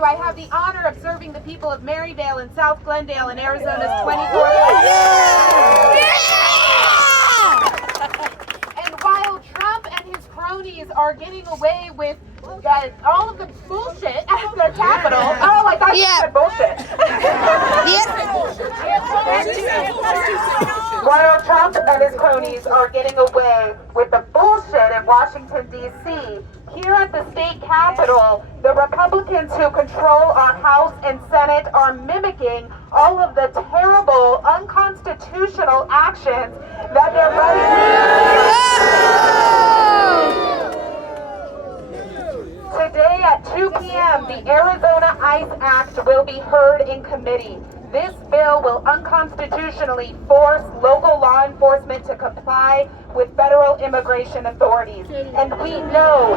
you I have the honor of serving the people of Maryvale and South Glendale in Arizona's 24th. And while Trump and his cronies are getting away with all of the bullshit at the Capitol, oh, I thought you said bullshit. While Trump and his cronies are getting away with the bullshit in Washington, D.C., here at the state capitol, the Republicans who control our House and Senate are mimicking all of the terrible, unconstitutional actions that their Today at 2 p.m., the Arizona ICE Act will be heard in committee. This bill will unconstitutionally force local law enforcement to comply with federal immigration authorities. And we know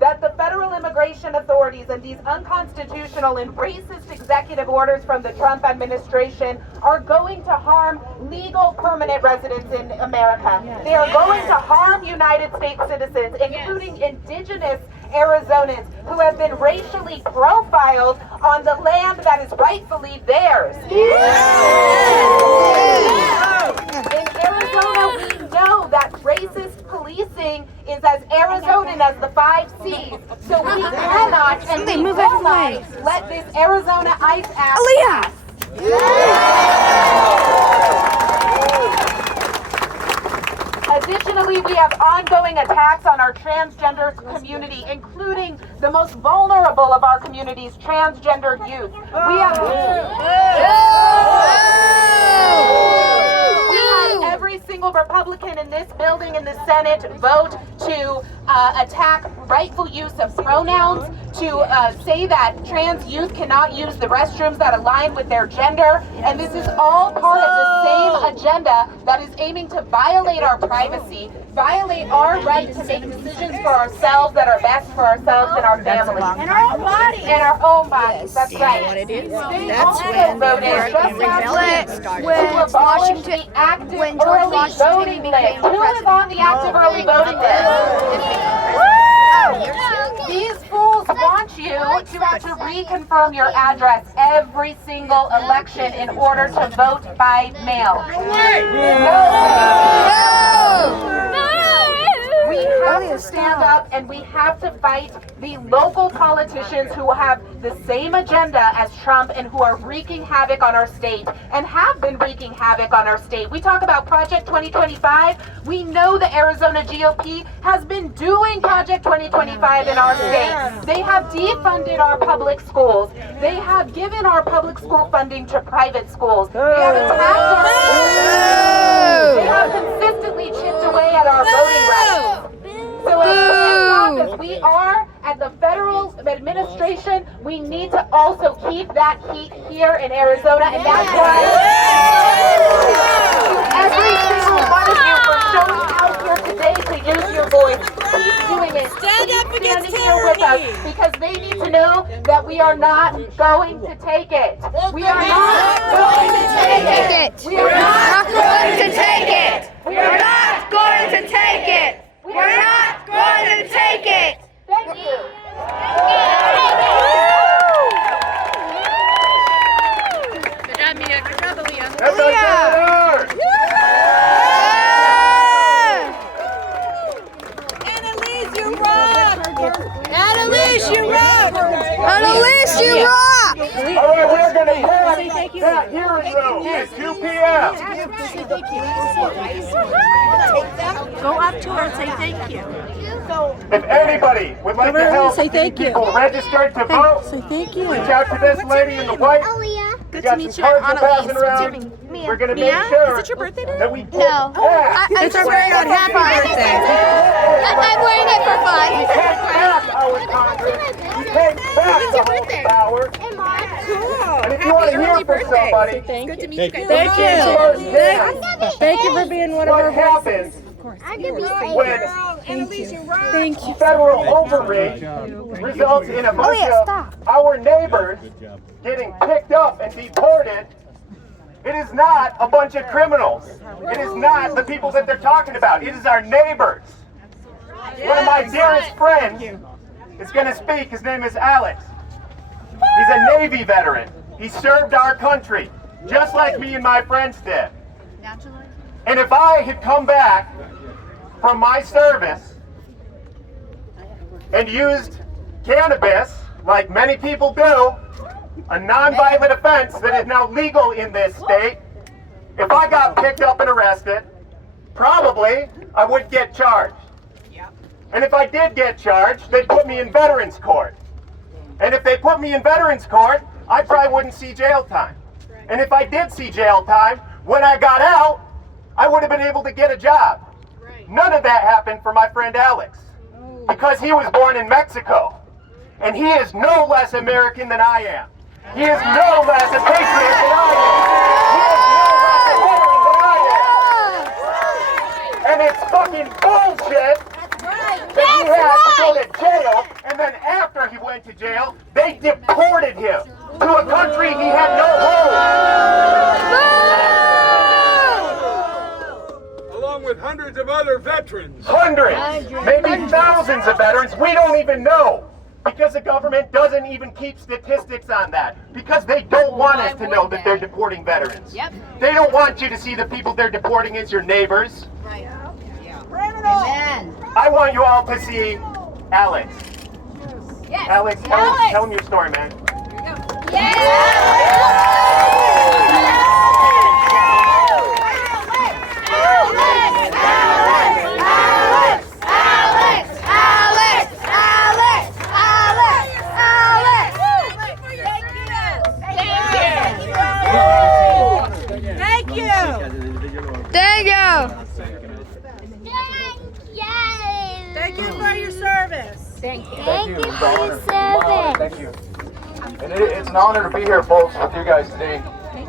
that the federal immigration authorities and these unconstitutional and racist executive orders from the Trump administration are going to harm legal permanent residents in America. They are going to harm United States citizens, including indigenous Arizonans who have been racially profiled on the land that is rightfully theirs. In Arizona, we know that racist policing is as Arizonan as the 5 C's. So we cannot and we will not let this Arizona ICE Act pass. Additionally, we have ongoing attacks on our transgender community, including the most vulnerable of our community's transgender youth. We have every single Republican in this building in the Senate vote to attack rightful use of pronouns, to say that trans youth cannot use the restrooms that align with their gender, and this is all part of the same agenda that is aiming to violate our privacy, violate our right to make decisions for ourselves that are best for ourselves and our families. And our own bodies. And our own bodies, that's right. What it is. They That's also when the voted American just last rebellion week started. to abolish the active when George early Washington voting became list. Who is president. on the active early voting list? These fools want you to have to reconfirm your address every single election in order to vote by mail. We have to stand up and we have to fight the local politicians who have the same agenda as Trump and who are wreaking havoc on our state and have been wreaking havoc on our state. We talk about Project 2025. We know the Arizona GOP has been doing Project 2025 in our state. They have defunded our public schools. They have given our public school funding to private schools. They have attacked our schools. They have consistently chipped away at our voting rights. So as we are at the federal administration, we need to also keep that heat here in Arizona, and that's why every single one of you for showing out here today to use your voice. Keep doing it. Stand up against Standing here with us tyranny. because they need to know that we are not going to take it. We are not going to take it. We are not going to take it. We are not going to take it. We are not going to take it. Thank you. Good job, Mia. Good job, Aaliyah. Annalise, you rock! Annalise, you rock! Annalise, you rock! All right, we're going to that hearing room at 2 p.m. Go up to her and say thank you. If anybody would like to help say thank you. people registered to vote, Say thank you. reach out to this lady in the white. Good Got to meet some you. cards we're passing Annalise. around. We're going to make Mia? sure Is it your birthday today? that we put No. back It's our very own happy birthday. I'm wearing it for fun. our Congress. We take back the holding power. And if you want to hear from somebody, Thank Good to you. meet you guys. Thank you. firsthand Thank you for being one of what our voices. happens when Annalise, you rock. Thank you. federal overreach results in a bunch of our neighbors getting picked up and deported. It is not a bunch of criminals. It is not the people that they're talking about. It is our neighbors. one of my dearest friends is going to speak. His name is Alex. He's a Navy veteran. He served our country, just like me and my friends did. And if I had come back from my service and used cannabis, like many people do, a non-violent offense that is now legal in this state, if I got picked up and arrested, probably I would get charged. And if I did get charged, they'd put me in Veterans Court. And if they put me in Veterans Court, I probably wouldn't see jail time. And if I did see jail time, when I got out, I would have been able to get a job. None of that happened for my friend Alex, because he was born in Mexico. And he is no less American than I am. He is no less a patriot than I am. He is no less a veteran than I am. And it's fucking bullshit that he had to go to jail, and then after he went to jail, they deported him to a country he had no home. Along with hundreds of other veterans. Hundreds, maybe thousands of veterans. We don't even know, because the government doesn't even keep statistics on that, because they don't want us to know that they're deporting veterans. They don't want you to see the people they're deporting as your neighbors. Amen. I want you all to see Alex. Yes. Alex, tell him your story, man. Thank you. Thank you for your service. Thank you. Thank you for your service. Thank you. And it's an honor to be here, folks, with you guys today.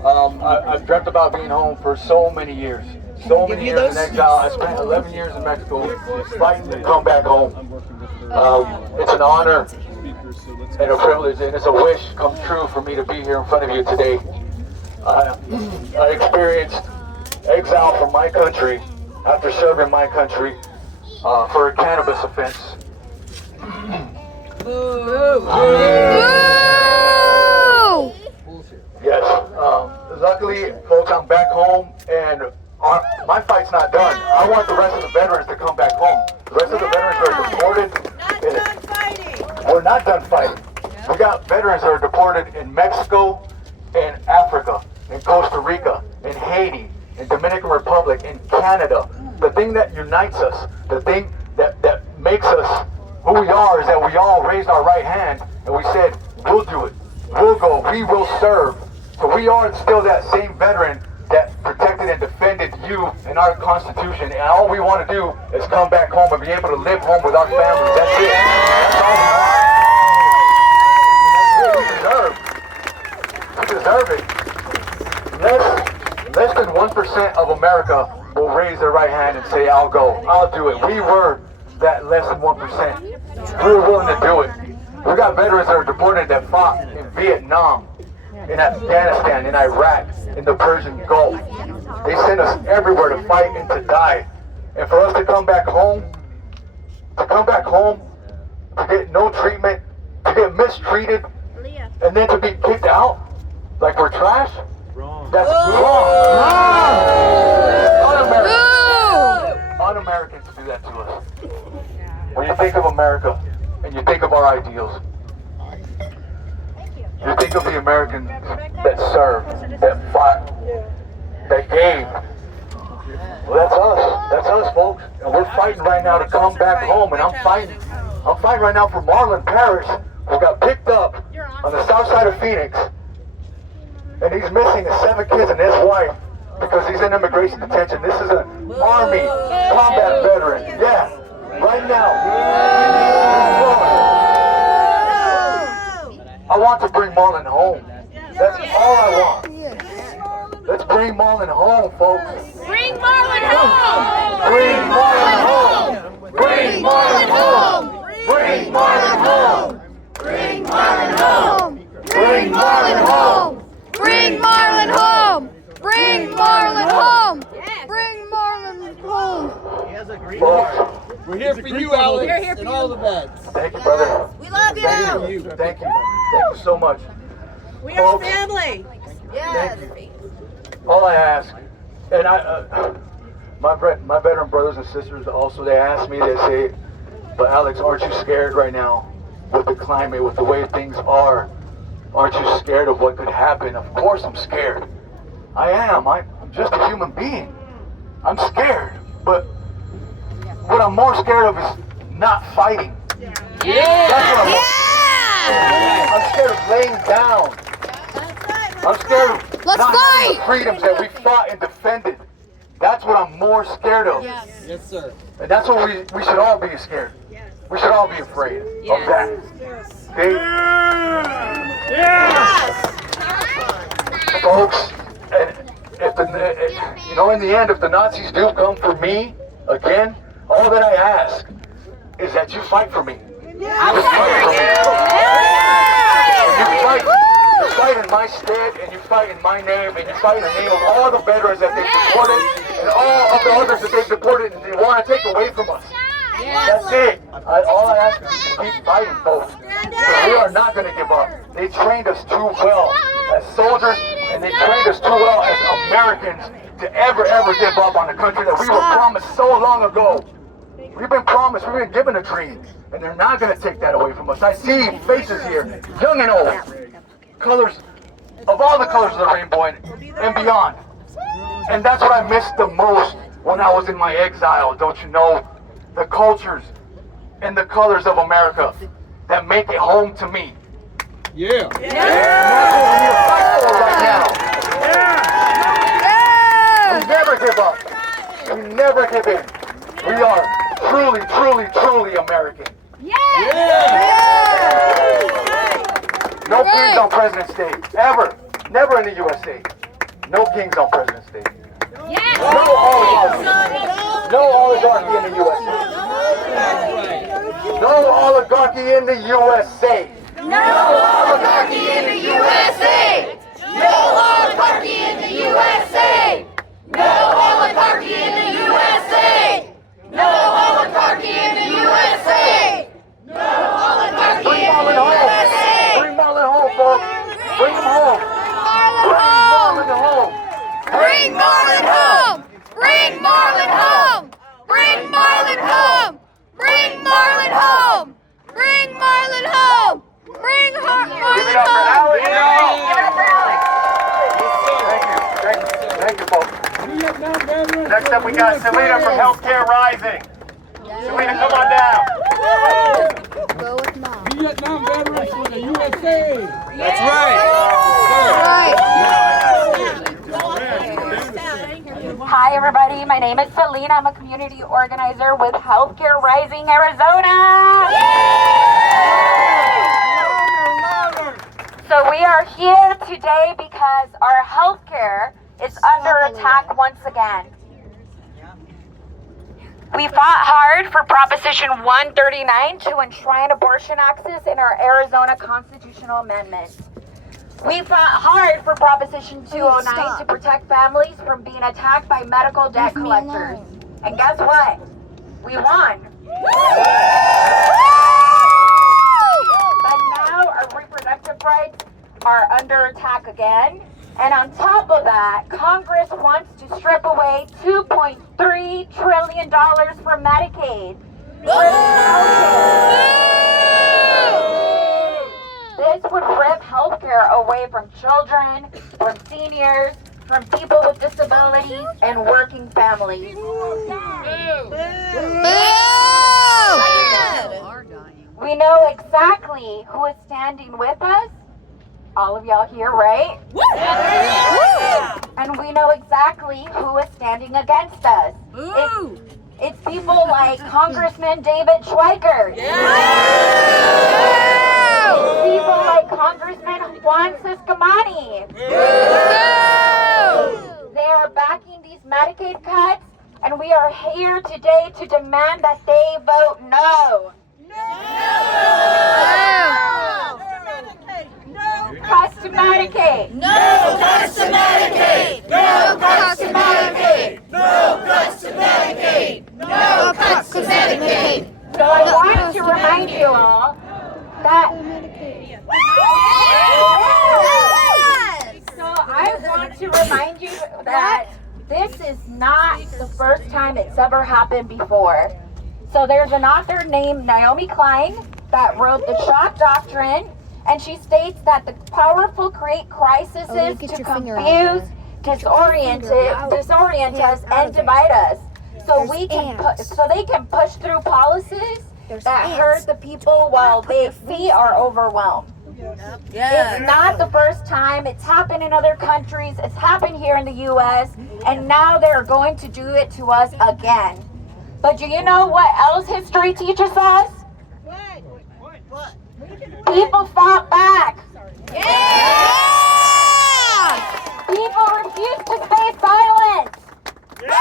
I've dreamt about being home for so many years. So many years in exile. I spent 11 years in Mexico fighting to come back home. It's an honor and a privilege, and it's a wish come true for me to be here in front of you today. I experienced exile from my country after serving my country for a cannabis offense. Yes. Luckily, folks, I'm back home, and my fight's not done. I want the rest of the veterans to come back home. The rest of the veterans are deported. We're not done fighting. We got veterans that are deported in Mexico, in Africa, in Costa Rica, in Haiti, in Dominican Republic, in Canada. The thing that unites us, the thing that makes us who we are, is that we all raised our right hand and we said, we'll do it. We'll go. We will serve. So we are still that same veteran that protected and defended you and our Constitution. And all we want to do is come back home and be able to live home with our families. That's it. That's all we want. We deserve it. Less than 1% of America will raise their right hand and say, I'll go. I'll do it. We were that less than 1%. We were willing to do it. We got veterans that are deported that fought in Vietnam, in Afghanistan, in Iraq, in the Persian Gulf. They sent us everywhere to fight and to die. And for us to come back home, to get no treatment, to get mistreated, and then to be kicked out like we're trash, that's wrong. Un-American to do that to us. When you think of America and you think of our ideals, you think of the Americans that served, that fought, that gave. Well, that's us. That's us, folks. And we're fighting right now to come back home. And I'm fighting right now for Marlon Parrish, who got picked up on the south side of Phoenix. And he's missing his 7 kids and his wife because he's in immigration detention. This is an Army combat veteran. Yeah, right now. I want to bring Marlon home. That's all I want. Let's bring Marlon home, folks. Bring Marlon home! Bring Marlon home! Bring Marlon home! Bring Marlon home! Bring Marlon home! Bring Marlon home! Bring Marlon home! Bring Marlon home! Bring Marlon home! Folks, We're here for you, Alex. We're here for and you. all the vets. Thank you, brother. We love you. Thank you. Thank you. Thank you so much. We are family. Yes. All I ask, and my veteran brothers and sisters also, they ask me, they say, but Alex, aren't you scared right now with the climate, with the way things are? Aren't you scared of what could happen? Of course I'm scared. I am. I'm just a human being. I'm scared. But what I'm more scared of is not fighting. That's what I'm scared of laying down. I'm scared of Let's not having fight! the freedoms that we fought and defended. That's what I'm more scared of. Yes, sir. And that's what we should all be scared. We should all be afraid of that. They, folks, and if in the end, if the Nazis do come for me again, all that I ask is that you fight for me. You fight for me. You fight in my stead, and you fight in my name, and you fight in the name of all the veterans that they've supported, and all of the others that they've supported, and they want to take away from us. That's it. All I ask is to keep fighting, folks. Because we are not going to give up. They trained us too well as soldiers, and they trained us too well as Americans to ever give up on the country that we were promised so long ago. We've been promised, we've been given a dream, and they're not going to take that away from us. I see faces here, young and old, colors of all the colors of the rainbow and beyond. And that's what I missed the most when I was in my exile, don't you know? The cultures and the colors of America that make it home to me. Yeah. And that's what we need to fight for right now. We never give up. We never give in. We are truly American. No kings on President's Day. Ever. Never in the USA. No kings on President's Day. No oligarchy. No oligarchy in the USA. No oligarchy in the USA. No oligarchy in the USA. No oligarchy in the USA. No oligarchy in the USA. No oligarchy in the USA. No oligarchy Bring in Marlon the home. USA. Bring Marlon home, folks. Bring him home. Bring Marlon home. Bring Marlon home! Bring Marlon home! Bring Marlon home! Bring Marlon home! Bring Marlon home! Bring Marlon Give it up for home! Alex. Give it up for Alex. Thank you, folks. Next up, we got Selena from Healthcare Rising. Selena, come on down. Go with Mom. Vietnam veterans for the USA. That's Hi everybody, my name is Selena. I'm a community organizer with Healthcare Rising Arizona. So we are here today because our healthcare is under attack once again. We fought hard for Proposition 139 to enshrine abortion access in our Arizona constitutional amendment. We fought hard for Proposition 209 to protect families from being attacked by medical debt collectors. And guess what? We won. But now our reproductive rights are under attack again. And on top of that, Congress wants to strip away $2.3 trillion from Medicaid. This would rip healthcare away from children, from seniors, from people with disabilities, and working families. We know exactly who is standing with us. All of y'all here, right? And we know exactly who is standing against us. It's people like Congressman David Schweiker. People like Congressman Juan Ciscomani. They are backing these Medicaid cuts, and we are here today to demand that they vote no. Cuts to Medicaid. No cuts to Medicaid! No cuts to Medicaid! No cuts to Medicaid! No cuts to Medicaid! Medicaid. So I want to remind you all that. So I want to remind you that this is not the first time it's ever happened before. So there's an author named Naomi Klein that wrote The Shock Doctrine, and she states that the powerful create crises to confuse, disorient us, and divide us. So we can so they can push through policies that hurt the people while we are overwhelmed. It's not the first time. It's happened in other countries. It's happened here in the U.S. And now they're going to do it to us again. But do you know what else history teaches us? What? People fought back. Yeah! People refused to stay silent. People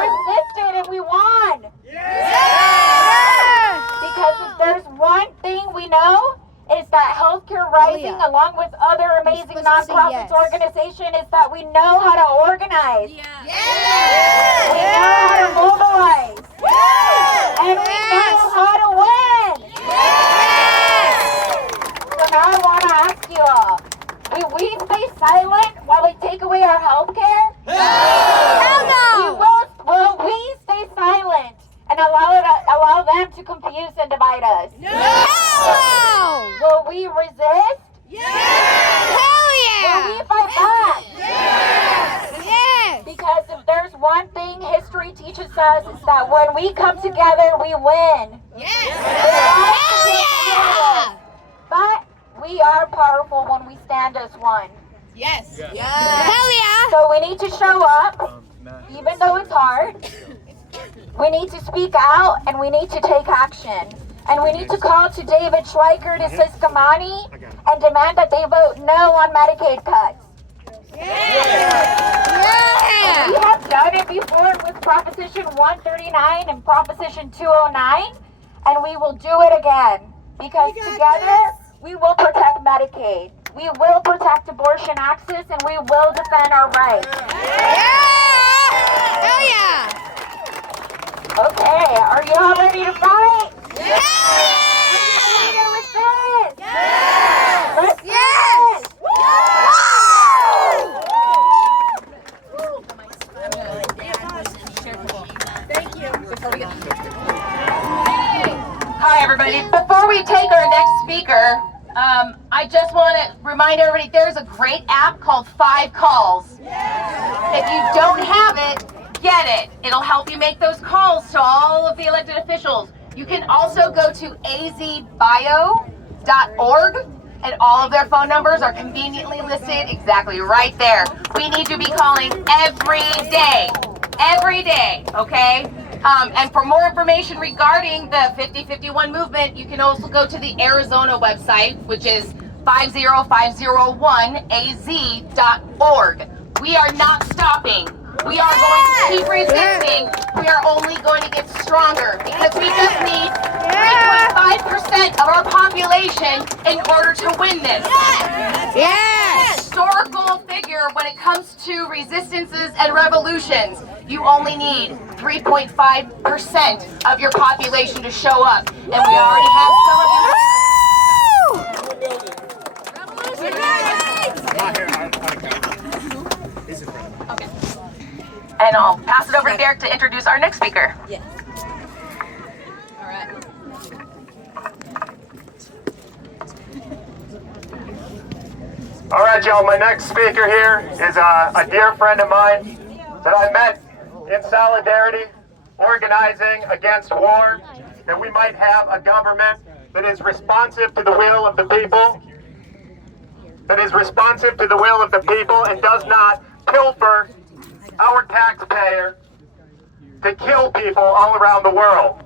resisted and we won. Because if there's one thing we know, is that Healthcare Rising, along with other amazing nonprofits organization, is that we know how to organize. We know how to mobilize. And we know how to win. So now I want to ask you all, will we stay silent while they take away our health care? Will we stay silent and allow them to confuse and divide us? Will we resist? Will we fight back? Because if there's one thing history teaches us, is that when we come together, we win. But we are powerful when we stand as one. So we need to show up, even though it's hard. We need to speak out and we need to take action. And we need to call to David Schweiker to Siskamani and demand that they vote no on Medicaid cuts. We have done it before with Proposition 139 and Proposition 209, and we will do it again. Because together, we will protect Medicaid. We will protect abortion access, and we will defend our rights. Okay, are you all ready to fight? Are you ready to resist? Let's do it! Hi, everybody. Before we take our next speaker, I just want to remind everybody there's a great app called 5 Calls. If you don't have it, get it. It'll help you make those calls to all of the elected officials. You can also go to azbio.org, and all of their phone numbers are conveniently listed exactly right there. We need to be calling every day, okay? And for more information regarding the 5051 movement, you can also go to the Arizona website, which is 50501az.org. We are not stopping. We are going to keep resisting. We are only going to get stronger because we just need 3.5% of our population in order to win this. Historical figure when it comes to resistances and revolutions. You only need 3.5% of your population to show up. And we already have some of you. Okay. And I'll pass it over to Derek to introduce our next speaker. Yes. All right. All right, y'all, my next speaker here is a dear friend of mine that I met in solidarity, organizing against war, that we might have a government that is responsive to the will of the people, and does not pilfer our taxpayer to kill people all around the world.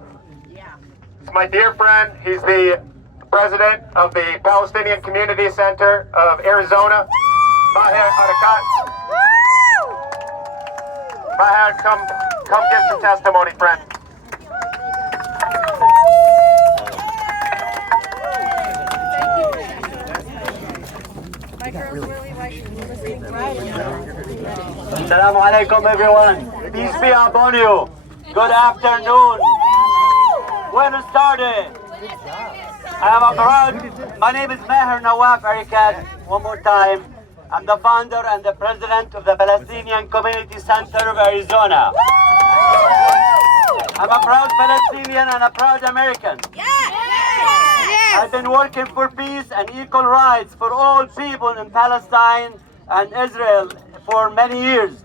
It's my dear friend. He's the president of the Palestinian Community Center of Arizona, Maher Harakat. Maher, come give some testimony, friend. Assalamu alaikum, everyone. Peace be upon you. Good afternoon. Buenos tardes. I am abroad. My name is Maher Nawaf Arikat. One more time. I'm the founder and the president of the Palestinian Community Center of Arizona. I'm a proud Palestinian and a proud American. I've been working for peace and equal rights for all people in Palestine and Israel for many years.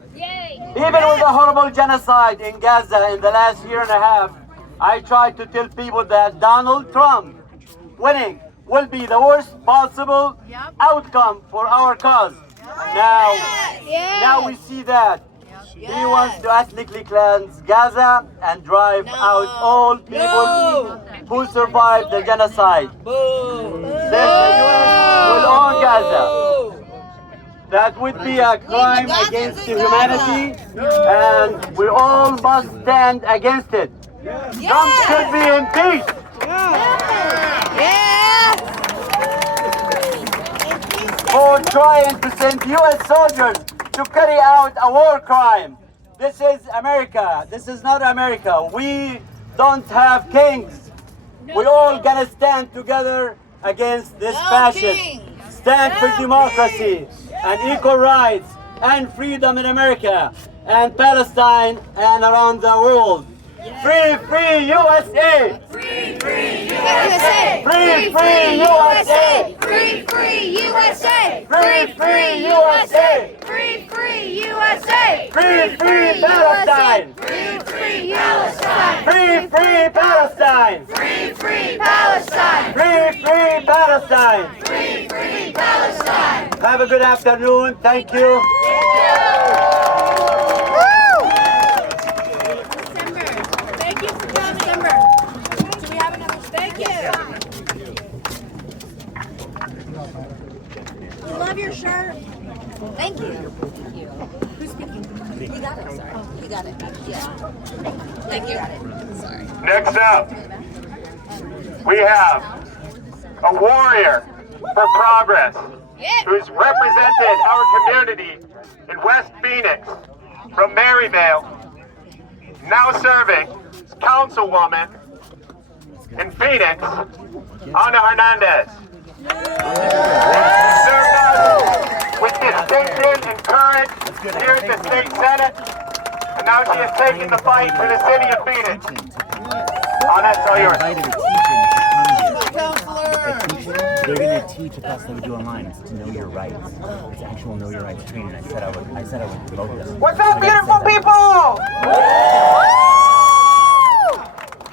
Even with the horrible genocide in Gaza in the last year and a half, I tried to tell people that Donald Trump winning will be the worst possible outcome for our cause. Now we see that he wants to ethnically cleanse Gaza and drive out all people who survived the genocide. Then the U.S. will own Gaza. That would be a crime against humanity, and we all must stand against it. Trump should be impeached. For trying to send U.S. soldiers to carry out a war crime. This is America. This is not America. We don't have kings. We all gotta stand together against this fascist. Stand for democracy and equal rights and freedom in America and Palestine and around the world. Free, free USA! Free, free USA! Free, free USA! Free, free USA! Free, free USA! Free, free USA! Free, free Palestine! Free, free Palestine! Free, free Palestine! Free, free Palestine! Free, free Palestine! Free, free Palestine! Have a good afternoon. Thank you. Thank you for coming. Do we have another? Thank you. We love your shirt. Thank you. Who's speaking? You got it. Sorry. You got it. Yeah. Thank you. Sorry. Next up, we have a warrior for progress who's represented our community in West Phoenix from Maryvale, now serving as councilwoman in Phoenix, Ana Hernandez. Served us with distinction and courage here at the state senate, and now she has taken the fight for the city of Phoenix. Ana, it's all yours. Invited a teaching to come here. They're going to teach a class that we do online. It's to know your rights. It's actual know your rights training. I said I would promote this. What's up, beautiful people?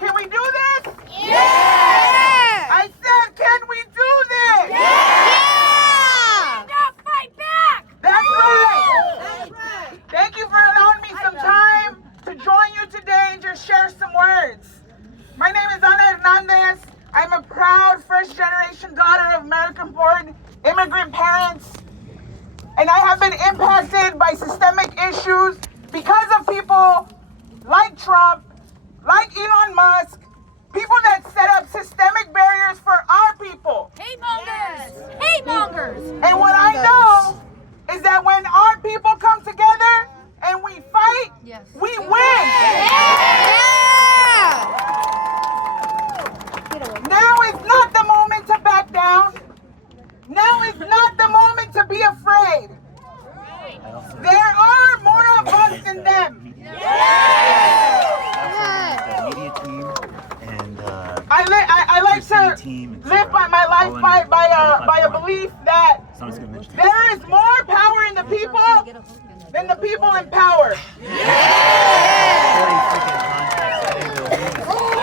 Can we do this? Yeah! I said, can we do this? Yeah! Now fight back. That's right. Thank you for allowing me some time to join you today and just share some words. My name is Ana Hernandez. I'm a proud first-generation daughter of American-born immigrant parents, and I have been impacted by systemic issues because of people like Trump, like Elon Musk, people that set up systemic barriers for our people. Hate mongers. Hate mongers. And what I know is that when our people come together and we fight, we win. Now is not the moment to back down. Now is not the moment to be afraid. There are more of us than them. The media team and I like to live by my life by a belief that there is more power in the people than the people in power.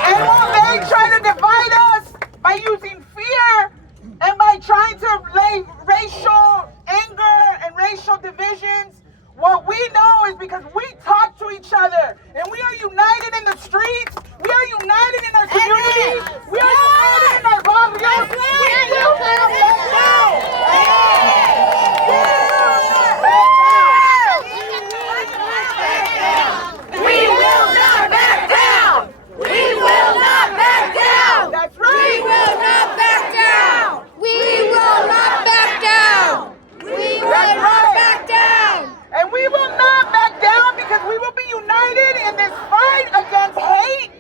And while they try to divide us by using fear and by trying to lay racial anger and racial divisions, what we know is because we talk to each other and we are united in the streets, we are united in our communities, we are united in our barrios. We will not back down! We will not back down! That's right! We will not back down! We will not back down! We will not back down! And we will not back down because we will be united in this fight against hate.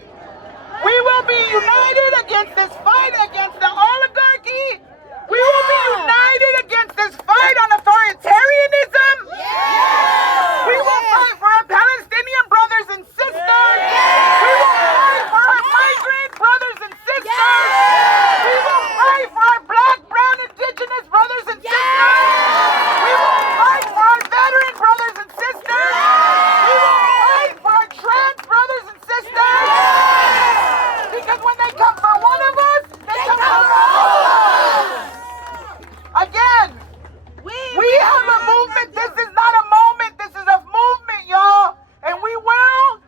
We will be united against this fight against the oligarchy. We will be united against this fight on authoritarianism. We will fight for our Palestinian brothers and sisters. We will fight for our migrant brothers and sisters. We will fight for our black, brown, indigenous brothers and sisters. We will fight for our veteran brothers and sisters. We will fight for our trans brothers and sisters. Because when they come for one of us, they come for all of us. Again, we have a movement. This is not a moment. This is a movement, y'all. And we will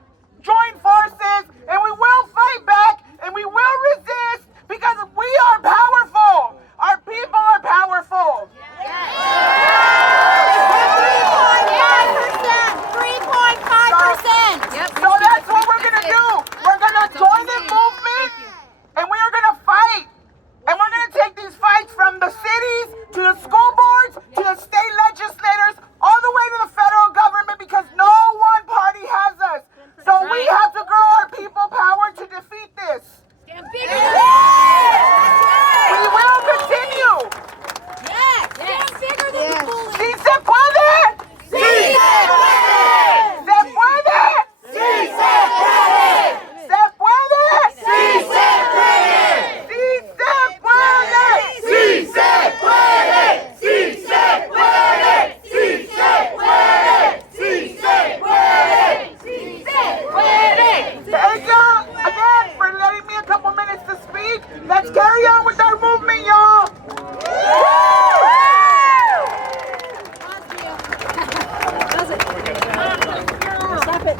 join forces, and we will fight back, and we will resist because we are powerful. Our people are powerful. 3.5%. So that's what we're going to do. We're going to join the movement, and we are going to fight. And we're going to take these fights from the cities to the school boards to the state legislators all the way to the federal government because no one party has us. So we have to grow our people power to defeat this. We will continue. Stand bigger than the bullet. ¡Sí se puede! ¡Sí se puede! ¡Se puede! ¡Sí se puede! ¡Se puede! ¡Sí se puede! ¡Sí se puede! ¡Sí se puede! ¡Sí se puede! ¡Sí se puede! ¡Sí se puede! ¡Sí se puede! Thank y'all again for letting me a couple minutes to speak. Let's carry on with our movement, y'all. Does it? Stop it.